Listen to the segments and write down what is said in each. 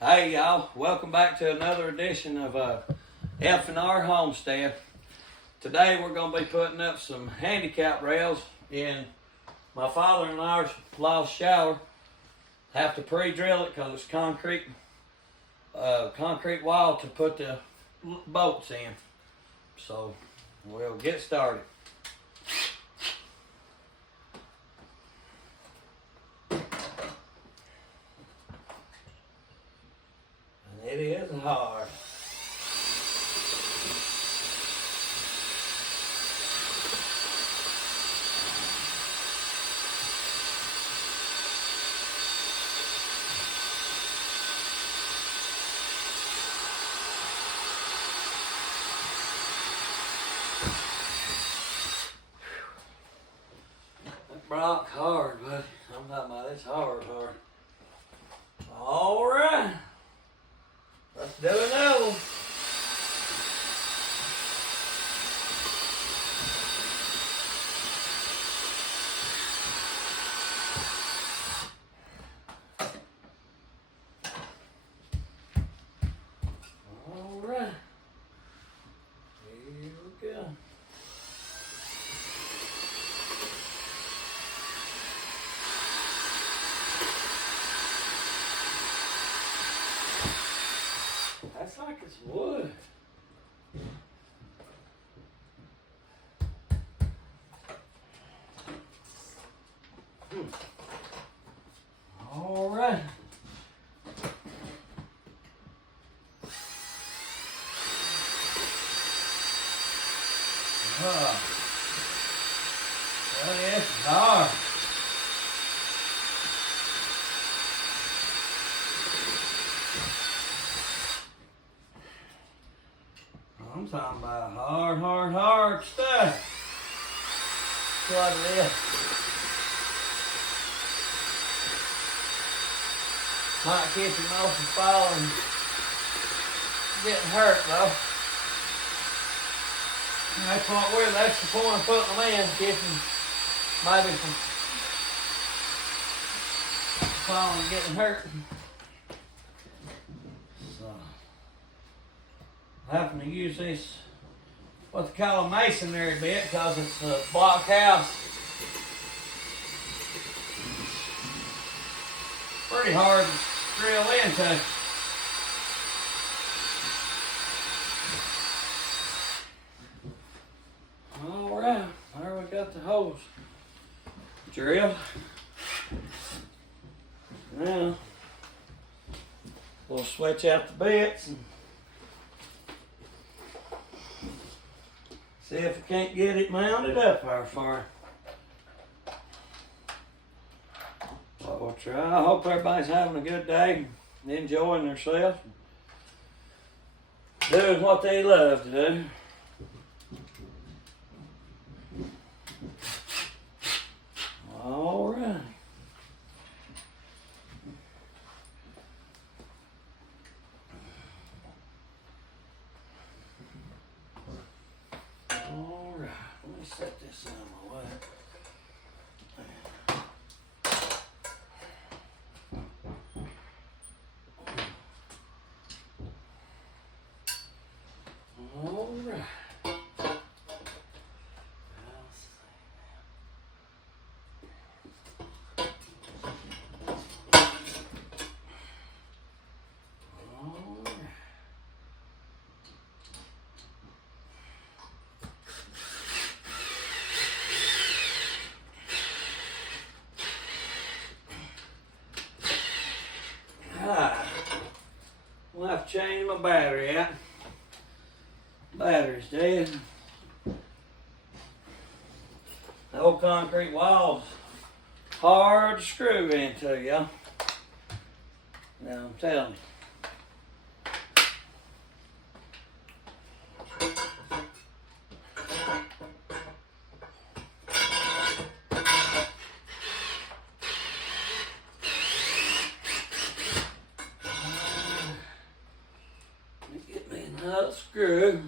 Hey y'all, welcome back to another edition of F&R Homestead. Today we're going to be putting up some handicap rails in my father-in-law's shower. Have to pre-drill it because it's concrete wall to put the bolts in. So we'll get started. It is hard. That rock hard, buddy. I'm talking about this hard. All right. Let's do another one. All right. Here we go. That's like it's wood. All right. Well, yes, it's hard. I'm talking about hard stuff. That's what it is. Might keep him off from falling and getting hurt though. That's the point of putting them in, keep him maybe from falling and getting hurt. Having to use this, what they call a masonry bit, because it's a block house. Pretty hard to drill into. All right, there we got the holes drilled. Now, we'll switch out the bits and see if we can't get it mounted up there for you. So we'll try. I hope everybody's having a good day, enjoying themselves, doing what they love to do. All right. All right, let me set this out of my way. All right. We'll have to change my battery out. Battery's dead. The old concrete wall's hard to screw into, y'all. Now I'm telling you. Get me another screw.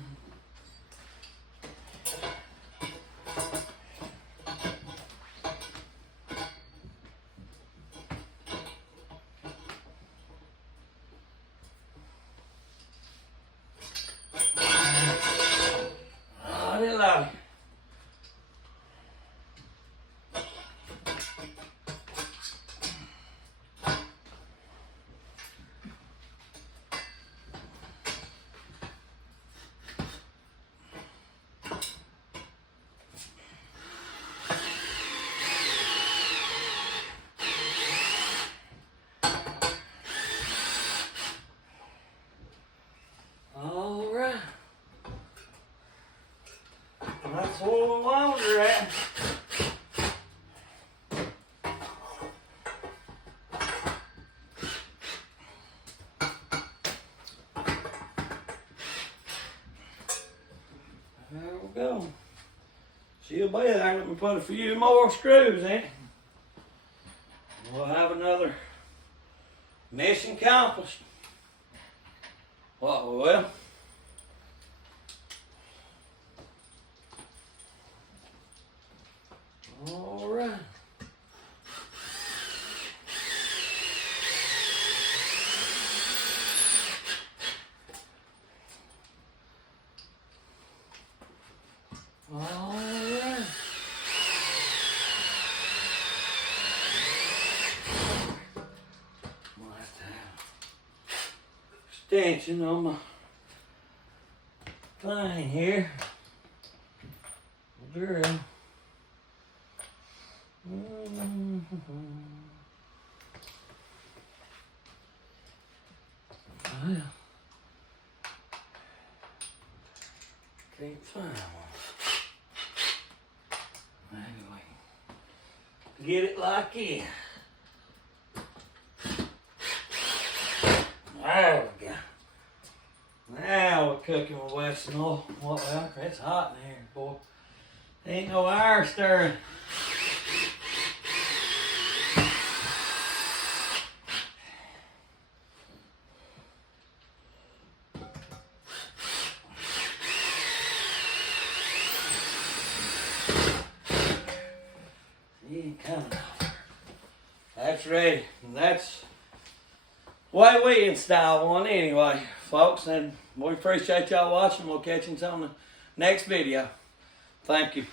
we go. She'll be there. Let me put a few more screws in it. We'll have another mission accomplished. What we will. All right. All right. Extension on my thing here. Drill. Well, can't find one. Anyway, get it like it. There we go. Now we're cooking with Western oil. Well, it's hot in here, boy. Ain't no air stirring. That's ready. And that's the way we install one anyway, folks. And we appreciate y'all watching. We'll catch you on the next video. Thank you.